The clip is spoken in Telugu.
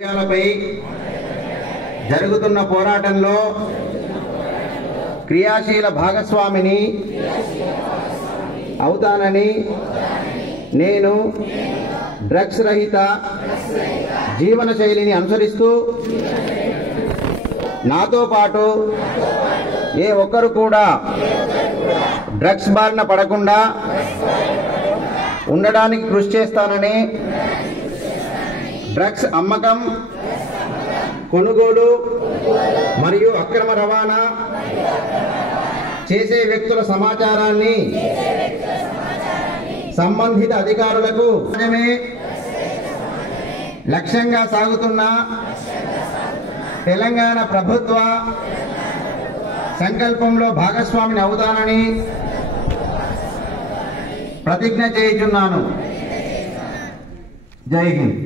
విషయాలపై జరుగుతున్న పోరాటంలో క్రియాశీల భాగస్వామిని అవుతానని నేను డ్రగ్స్ రహిత జీవన శైలిని అనుసరిస్తూ నాతో పాటు ఏ ఒక్కరు కూడా డ్రగ్స్ బారిన పడకుండా ఉండడానికి కృషి చేస్తానని డ్రగ్స్ అమ్మకం, కొనుగోలు మరియు అక్రమ రవాణా చేసే వ్యక్తుల సమాచారాన్ని సంబంధిత అధికారులకు లక్ష్యంగా సాగుతున్న తెలంగాణ ప్రభుత్వ సంకల్పంలో భాగస్వామిని అవుతానని ప్రతిజ్ఞ చేయుచున్నాను. జై హింద్.